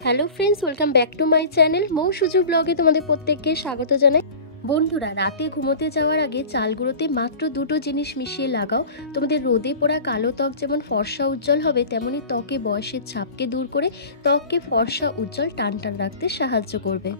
Hello friends, welcome back to my channel. Mou Suju ব্লগে তোমাদের প্রত্যেককে স্বাগত জানাই। বন্ধুরা, রাতে ঘুমোতে যাওয়ার আগে চালগুলোতে মাত্র দুটো জিনিস মিশিয়ে লাগাও। তোমাদের রোদে পোড়া কালো ত্বক যেমন ফর্সা উজ্জ্বল হবে, তেমনি ত্বকে বয়সের ছাপকে দূর করে ত্বককে ফর্সা উজ্জ্বল টান টান রাখতে সাহায্য করবে।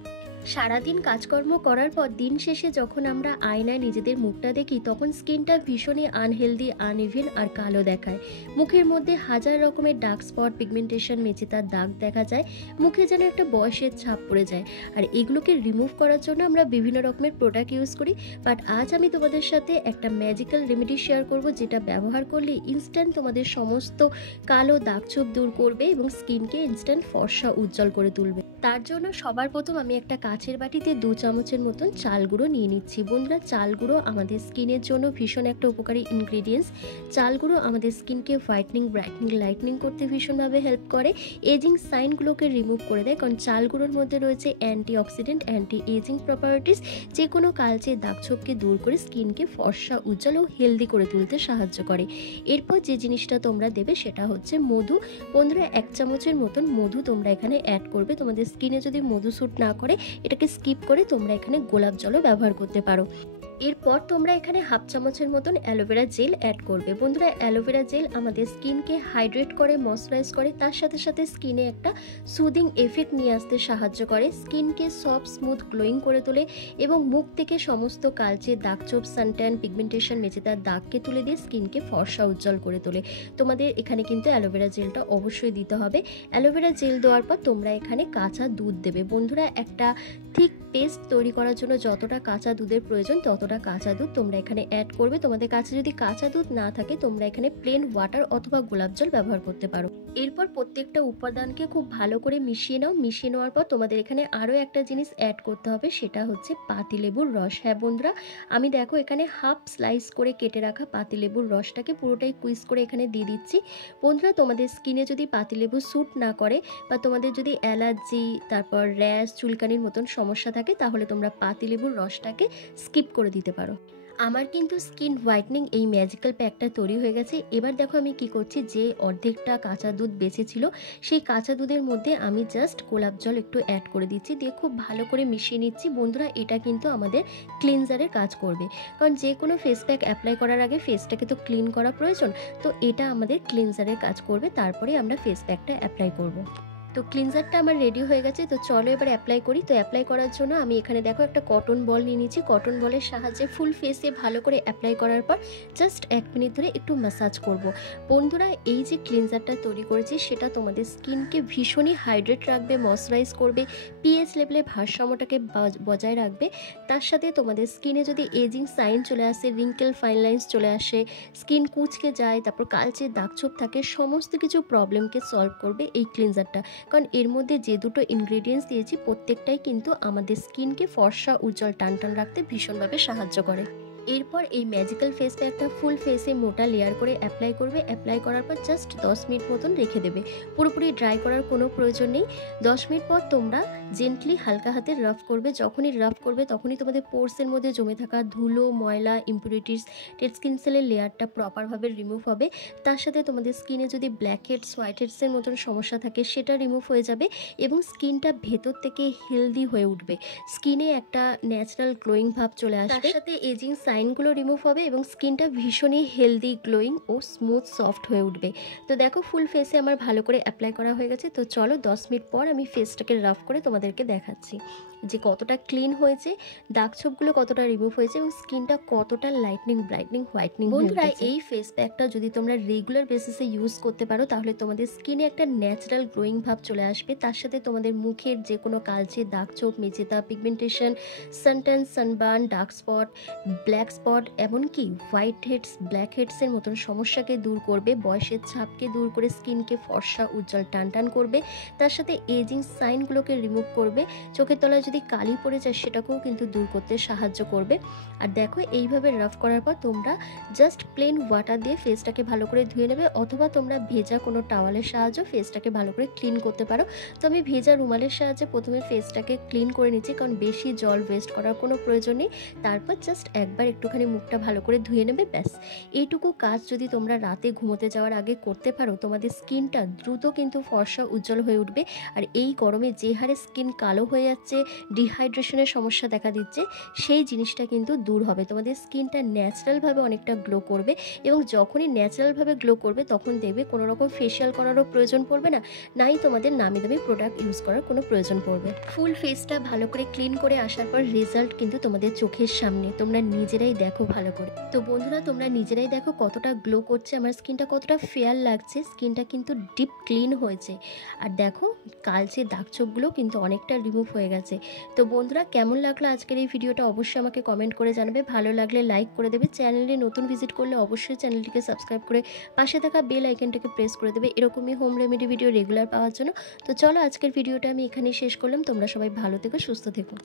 সারাদিন কাজকর্ম করার পর দিন শেষে যখন আমরা আয়নায় নিজেদের মুখটা দেখি, তখন স্কিনটা ভীষণই আনহেলদি, আনইভেন আর কালো দেখায়। মুখের মধ্যে হাজার রকমের ডার্ক স্পট, পিগমেন্টেশন, মেচেতার দাগ দেখা যায়। মুখে যেন একটা বয়সের ছাপ পড়ে যায়। আর এগুলোকে রিমুভ করার জন্য আমরা বিভিন্ন রকমের প্রোডাক্ট ইউজ করি। বাট আজ আমি তোমাদের সাথে একটা ম্যাজিক্যাল রেমেডি শেয়ার করব, যেটা ব্যবহার করলে ইনস্ট্যান্ট তোমাদের সমস্ত কালো দাগছোপ দূর করবে এবং স্কিনকে ইনস্ট্যান্ট ফর্সা উজ্জ্বল করে তুলবে। তার জন্য সবার প্রথম আমি একটা কাচের বাটিতে 2 চামচের মতন চাল গুঁড়ো নিয়ে নিচ্ছি। বন্ধুরা, চাল গুঁড়ো আমাদের স্কিনের জন্য ভীষণ একটা উপকারী ইনগ্রেডিয়েন্টস। চাল গুঁড়ো আমাদের স্কিনকে হোয়াইটনিং, ব্রাইটনিং, লাইটনিং করতে ভীষণভাবে হেল্প করে। এজিং সাইনগুলোকে রিমুভ করে দেয়, কারণ চাল গুঁড়োর মধ্যে রয়েছে antioxidant, anti ageing properties, যে কোনো কালচে দাগছোপকে দূর করে স্কিনকে ফর্সা, উজ্জ্বল ও হেলদি করে তুলতে সাহায্য করে। এরপর যে জিনিসটা তোমরা দেবে সেটা হচ্ছে মধু। বন্ধুরা, 1 চামচের মতন মধু তোমরা এখানে অ্যাড করবে। তোমাদের স্কিনে যদি মধু স্যুট না করে, এটাকে স্কিপ করে তোমরা এখানে গোলাপ জলও ব্যবহার করতে পারো। এরপর তোমরা এখানে 1/2 চামচের মতন অ্যালোভেরা জেল অ্যাড করবে। বন্ধুরা, অ্যালোভেরা জেল আমাদের স্কিনকে হাইড্রেট করে, ময়শ্চারাইজ করে, তার সাথে সাথে স্কিনে একটা সুদিং এফেক্ট নিয়ে আসতে সাহায্য করে। স্কিনকে সফট, স্মুথ, গ্লোয়িং করে তোলে এবং মুখ থেকে সমস্ত কালচে দাগছোপ, সানট্যান, পিগমেন্টেশন, মেচেদার দাগকে তুলে দিয়ে স্কিনকে ফর্সা উজ্জ্বল করে তোলে। তোমাদের এখানে কিন্তু অ্যালোভেরা জেলটা অবশ্যই দিতে হবে। অ্যালোভেরা জেল দেওয়ার পর তোমরা এখানে কাঁচা দুধ দেবে। বন্ধুরা, একটা ঠিক পেস্ট তৈরি করার জন্য যতটা কাঁচা দুধের প্রয়োজন ততটা কাঁচা দুধ তোমরা এখানে অ্যাড করবে। তোমাদের কাছে যদি কাঁচা দুধ না থাকে, তোমরা এখানে প্লেন ওয়াটার অথবা গোলাপ জল ব্যবহার করতে পারো। এরপর প্রত্যেকটা উপাদানকে খুব ভালো করে মিশিয়ে নাও। মিশিয়ে নেওয়ার পর তোমাদের এখানে আরও একটা জিনিস অ্যাড করতে হবে, সেটা হচ্ছে পাতিলেবুর রস। হ্যাঁ বন্ধুরা, আমি দেখো এখানে হাফ স্লাইস করে কেটে রাখা পাতিলেবুর রসটাকে পুরোটাই কুইজ করে এখানে দিয়ে দিচ্ছি। বন্ধুরা, তোমাদের স্কিনে যদি পাতিলেবু স্যুট না করে বা তোমাদের যদি অ্যালার্জি, তারপর র্যাশ, চুলকানির মতন সমস্যা থাকে, তাহলে তোমরা পাতিলেবুর রসটাকে স্কিপ করে দিতে পারো। আমার কিন্তু স্কিন হোয়াইটনিং এই ম্যাজিক্যাল প্যাকটা তৈরি হয়ে গেছে। এবার দেখো আমি কি করছি, যে অর্ধেকটা কাঁচা দুধ বেঁচে ছিল, সেই কাঁচা দুধের মধ্যে আমি জাস্ট গোলাপ জল একটু অ্যাড করে দিচ্ছি, দিয়ে খুব ভালো করে মিশিয়ে নিচ্ছি। বন্ধুরা, এটা কিন্তু আমাদের ক্লিনজারের কাজ করবে, কারণ যে কোনো ফেস প্যাক অ্যাপ্লাই করার আগে ফেসটাকে তো ক্লিন করা প্রয়োজন। তো এটা আমাদের ক্লিনজারের কাজ করবে, তারপরে আমরা ফেস প্যাকটা অ্যাপ্লাই করব। তো ক্লিনজারটা আমার রেডি হয়ে গেছে। তো চলো এবার অ্যাপ্লাই করি। তো অ্যাপ্লাই করার জন্য আমি এখানে দেখো একটা কটন বল নিয়ে নিচ্ছি। কটন বলের সাহায্যে ফুল ফেসে ভালো করে অ্যাপ্লাই করার পর জাস্ট 1 মিনিট ধরে একটু ম্যাসাজ করব। বন্ধুরা, এই যে ক্লিনজারটা তৈরি করেছি, সেটা তোমাদের স্কিনকে ভীষণই হাইড্রেট রাখবে, ময়শ্চারাইজ করবে, পিএইচ লেভেলে ভারসাম্যটাকে বজায় রাখবে। তার সাথে তোমাদের স্কিনে যদি এজিং সাইন চলে আসে, রিঙ্কেল, ফাইন লাইন্স চলে আসে, স্কিন কুঁচকে যায়, তারপর কালচে দাগছোপ থাকে, সমস্ত কিছু প্রবলেমকে সলভ করবে এই ক্লিনজারটা। কারণ এর মধ্যে যে দুটো ইনগ্রেডিয়েন্টস দিয়েছি, প্রত্যেকটাই কিন্তু আমাদের স্কিনকে ফর্সা, উজ্জ্বল, টান টান রাখতে ভীষণভাবে সাহায্য করে। এরপর এই ম্যাজিক্যাল ফেস প্যাকটা ফুল ফেসে মোটা লেয়ার করে অ্যাপ্লাই করবে। অ্যাপ্লাই করার পর জাস্ট 10 মিনিট মতন রেখে দেবে। পুরোপুরি ড্রাই করার কোনো প্রয়োজন নেই। 10 মিনিট পর তোমরা জেন্টলি হালকা হাতে রাফ করবে। যখনই রাফ করবে তখনই তোমাদের পোর্সের মধ্যে জমে থাকা ধুলো, ময়লা, ইম্পিউরিটিস, ডেড স্কিন সেলের লেয়ারটা প্রপারভাবে রিমুভ হবে। তার সাথে তোমাদের স্কিনে যদি ব্ল্যাক হেডস, হোয়াইট হেডসের মতন সমস্যা থাকে, সেটা রিমুভ হয়ে যাবে এবং স্কিনটা ভেতর থেকে হেলদি হয়ে উঠবে। স্কিনে একটা ন্যাচারাল গ্লোয়িং ভাব চলে আসবে। তার সাথে এজিং সাইনগুলো রিমুভ হবে এবং স্কিনটা ভীষণই হেলদি, গ্লোয়িং ও স্মুথ, সফট হয়ে উঠবে। তো দেখো ফুল ফেসে আমার ভালো করে অ্যাপ্লাই করা হয়ে গেছে। তো চলো 10 মিনিট পর আমি ফেসটাকে রাফ করে তোমাদেরকে দেখাচ্ছি যে কতটা ক্লিন হয়েছে, দাগছোপগুলো কতটা রিমুভ হয়েছে এবং স্কিনটা কতটা লাইটনিং, ব্রাইটনিং, হোয়াইটনিং। বন্ধুরা, এই ফেস প্যাকটা যদি তোমরা রেগুলার বেসিসে ইউজ করতে পারো, তাহলে তোমাদের স্কিনে একটা ন্যাচারাল গ্লোয়িং ভাব চলে আসবে। তার সাথে তোমাদের মুখের যে কোনো কালচে দাগছোপ, মেচেতা, pigmentation, suntan, sunburn, dark spot, black spot, এমনকি হোয়াইট হেডস, ব্ল্যাক হেডসের মতন সমস্যাকে দূর করবে, বয়সের ছাপকে দূর করে স্কিনকে ফর্সা, উজ্জ্বল, টান টান করবে। তার সাথে এজিং সাইনগুলোকে রিমুভ করবে। চোখের তলায় যদি কালি পড়ে যায়, সেটাকেও কিন্তু দূর করতে সাহায্য করবে। আর দেখো এইভাবে রাফ করার পর তোমরা জাস্ট প্লেন ওয়াটার দিয়ে ফেসটাকে ভালো করে ধুয়ে নেবে, অথবা তোমরা ভেজা কোনো টাওয়ালের সাহায্যে ফেসটাকে ভালো করে ক্লিন করতে পারো। তো আমি ভেজা রুমালের সাহায্যে প্রথমে ফেসটাকে ক্লিন করে নিচ্ছি, কারণ বেশি জল ওয়েস্ট করার কোনো প্রয়োজন নেই। তারপর জাস্ট একবার একটুখানি মুখটা ভালো করে ধুয়ে নেবে, ব্যাস। এইটুকু কাজ যদি তোমরা রাতে ঘুমোতে যাওয়ার আগে করতে পারো, তোমাদের স্কিনটা দ্রুত কিন্তু ফর্সা উজ্জ্বল হয়ে উঠবে। আর এই গরমে যে হারে স্কিন কালো হয়ে যাচ্ছে, ডিহাইড্রেশনের সমস্যা দেখা দিচ্ছে, সেই জিনিসটা কিন্তু দূর হবে। তোমাদের স্কিনটা ন্যাচারালভাবে অনেকটা গ্লো করবে, এবং যখনই ন্যাচারালভাবে গ্লো করবে তখন দেখবে কোনো রকম ফেশিয়াল করারও প্রয়োজন পড়বে না, নাই তোমাদের নামি দামি প্রোডাক্ট ইউজ করার কোনো প্রয়োজন পড়বে। ফুল ফেসটা ভালো করে ক্লিন করে আসার পর রেজাল্ট কিন্তু তোমাদের চোখের সামনে, তোমরা নিজেরাই দেখো ভালো করে। তো বন্ধুরা, তোমরা নিজেরাই দেখো কতটা গ্লো করছে আমার স্কিনটা, কতটা ফেয়ার লাগছে, স্কিনটা কিন্তু ডিপ ক্লিন হয়েছে। আর দেখো কালচে দাগ ছোপগুলো কিন্তু অনেকটা রিমুভ হয়ে গেছে। তো বন্ধুরা, কেমন লাগলো আজকের এই ভিডিওটা অবশ্যই আমাকে কমেন্ট করে জানাবে। ভালো লাগলে লাইক করে দেবে, চ্যানেলে নতুন ভিজিট করলে অবশ্যই চ্যানেলটিকে সাবস্ক্রাইব করে পাশে থাকা বেল আইকনটাকে প্রেস করে দেবে এরকমই হোম রেমেডি ভিডিও রেগুলার পাওয়ার জন্য। তো চলো আজকের ভিডিওটা আমি এখানেই শেষ করলাম। তোমরা সবাই ভালো থেকো, সুস্থ থেকো।